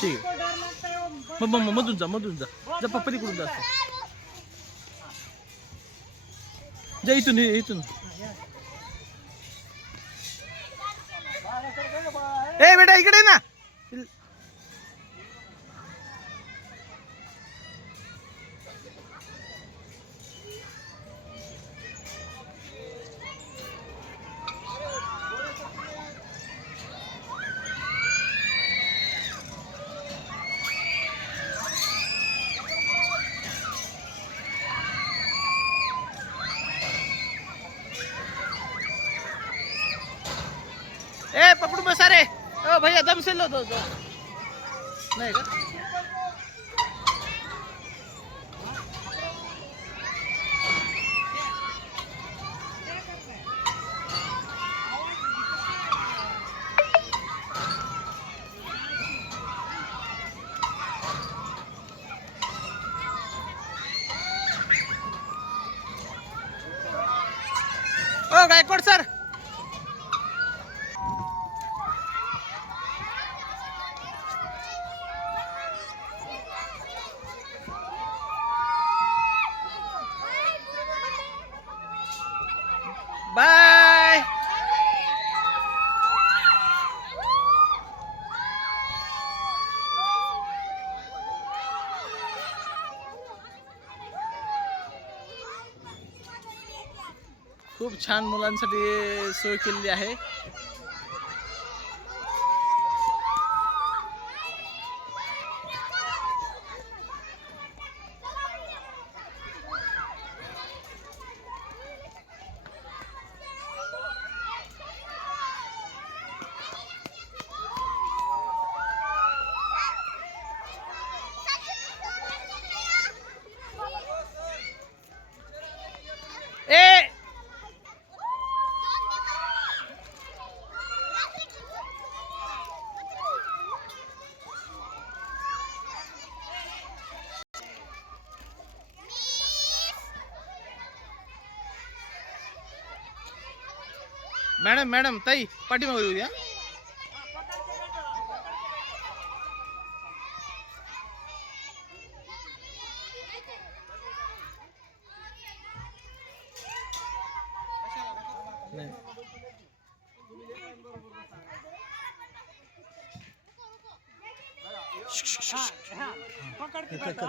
ठीक आहे. मग मधून जा पलीकडून जा. जा इथून इथून. ए बेटा इकडे ना. ए पकडून बसा रे. ओ भैया दमसेल होतो नाही का. ओ गायकवाड सर. बाय. खूप छान मुलांसाठी सोय केलेली आहे. ए मॅडम ताई पाठीमागे येऊ द्या.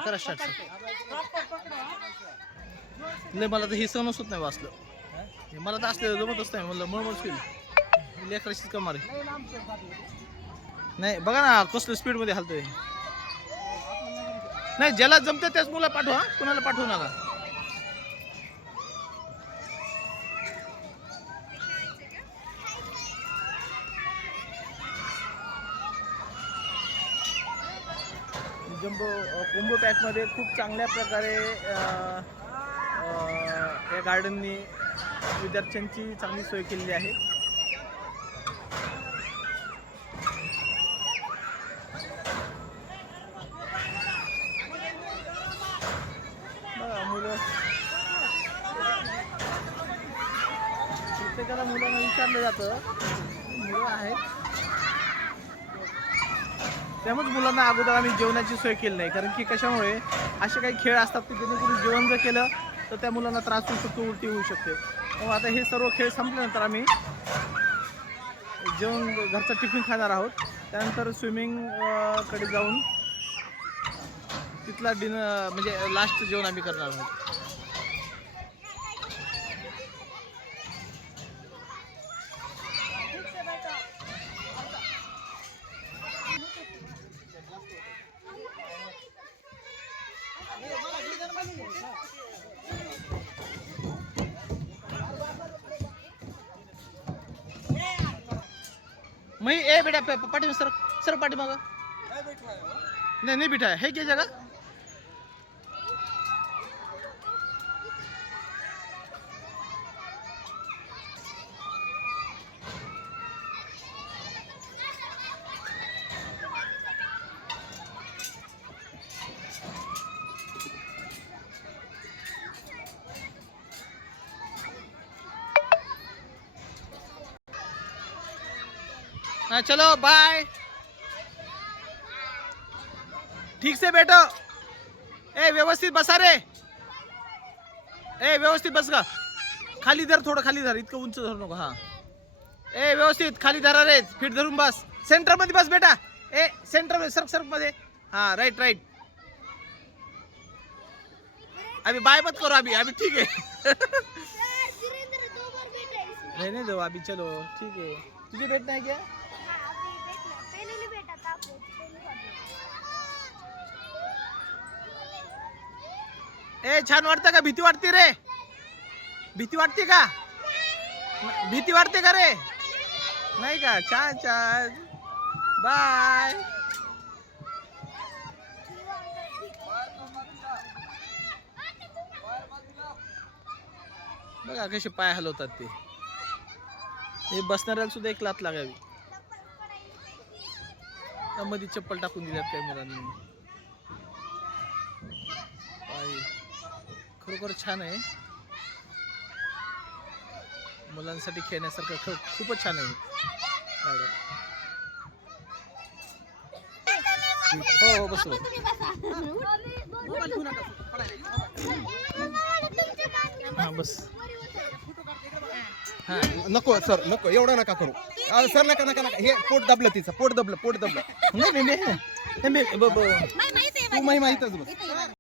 करा स्टार्ट. मला तर हे सहनच होत नाही वाचलं. मला तर असलं जमतच नाही. म्हणलं मळमळच होईल. लेकराशीच कमार आहे. नाही बघा ना कसलं स्पीड मध्ये हलतंय. नाही ज्याला जमतं त्याच मुला पाठवा. कुणाला पाठवू नका. कोंबो पॅकमध्ये खूप चांगल्या प्रकारे या गार्डननी विद्यार्थ्यांची चांगली सोय केलेली आहे. मुलं प्रत्येकाला मुलांना विचारलं जातं. मुलं आहेत त्यामुळेच मुलांना अगोदर आम्ही जेवणाची सोय केली नाही. कारण की कशामुळे असे काही खेळ असतात की जेणेकरून जेवण जर केलं तर त्या मुलांना त्रास होऊ शकतो, उलटी होऊ शकते. मग आता हे सर्व खेळ संपल्यानंतर आम्ही जेवण घरचा टिफिन खाणार आहोत. त्यानंतर स्विमिंग कडे जाऊन तिथला डिनर म्हणजे लास्ट जेवण आम्ही करणार आहोत. मैं ए बेटा पाठी सर सर पाठी मागा नहीं बिठा है क्या जगह. हाँ चलो बाय. ठीक से बैठो. ए व्यवस्थित बसा रे. ए व्यवस्थित बस का. खाली धर, थोडं खाली धर, इतकं उंच धरू नको. हा ए व्यवस्थित खाली धरा रे, फिट धरून बस. सेंटर मध्ये बस बेटा. ए सेंटर सरक सरक मध्ये. हा राईट राईट. अभी बाय मत करो, अभी अभी ठीक है. रहने दो अभी, चलो ठीक है. तुझे बैठना है क्या? ए छान वाटतं का? भीती वाटते रे? भीती वाटते का? भीती वाटते का रे? नाही का? छान छान. बाय. बघा कसे पाय हलवतात ते. हे बसणाऱ्याला सुद्धा एक लात लागावी. मध्ये चप्पल टाकून दिल्यात काही मुलांनी. खरोखर छान आहे. मुलांसाठी खेळण्यासारखं खूपच छान आहे. हो हो बसलो. हा बस. हा नको सर, नको एवढं नका करू सर. नका नका नका. हे पोट दबलं तिचं, पोट दबलं. नाही नाही नाही तू माहितच बस.